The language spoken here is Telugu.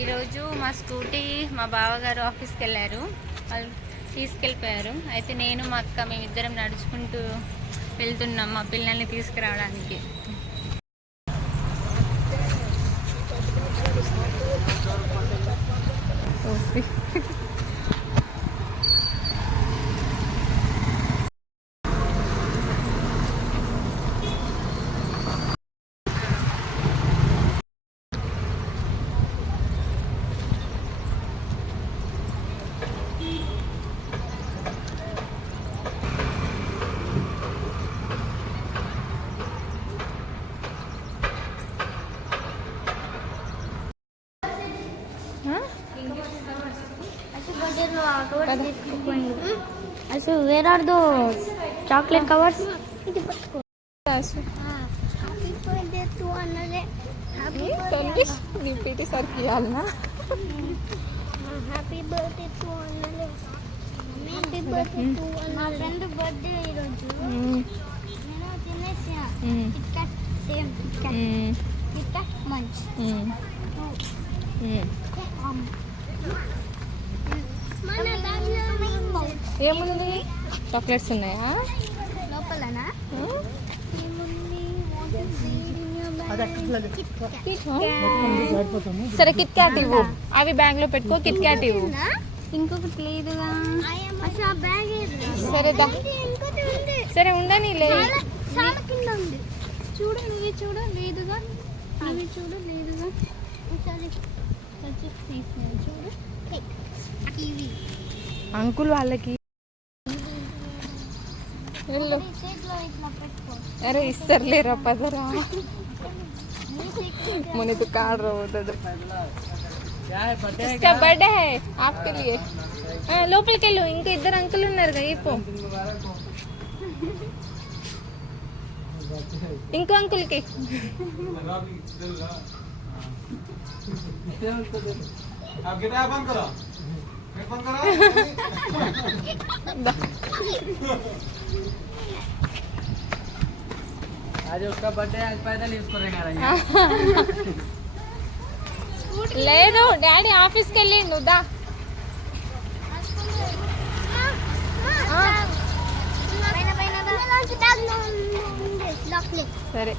ఈరోజు మా స్కూటీ మా బావగారు ఆఫీస్కి వెళ్ళారు, వాళ్ళు తీసుకెళ్ళిపోయారు. అయితే నేను మా అక్క మేమిద్దరం నడుచుకుంటూ వెళ్తున్నాం మా పిల్లల్ని తీసుకురావడానికి. Also, where are those chocolate covers? Happy birthday to Anale. Happy birthday. నింపిటి సరికియాలనా? Happy birthday to Anale. Happy birthday to Anale. My friend birthday iroju. Nenu tinesya. KitKat same KitKat. KitKat munch. ఏముంది? చాక్లెట్స్ ఉన్నాయా లోపలనా? సరే కిట్ క్యాట్ ఇవ్వు, అవి బ్యాగ్ లో పెట్టుకో. కిట్ క్యాట్ ఇవ్వు. ఇంకొకటి లేదుగా. సరే సరే ఉండని కింద ఉంది చూడు, నువ్వు చూడు లేదుగా, అవి చూడు లేదుగా. చూడు అంకుల్ వాళ్ళకి అరే ఇస్తారులేరా, పదరా मुझे तो कार रहा होता इसका बर्थडे है आपके लिए. లోపలికి వెళ్ళు, ఇంకా ఇద్దరు అంకుల్ ఉన్నారు కదా, ఇప్పు ఇంకో అంకుల్కి. आज उसका बर्थडे, आज पैदल यूज करेंगे. లేదు డాడీ ఆఫీస్కి వెళ్ళిండు. దా సరే.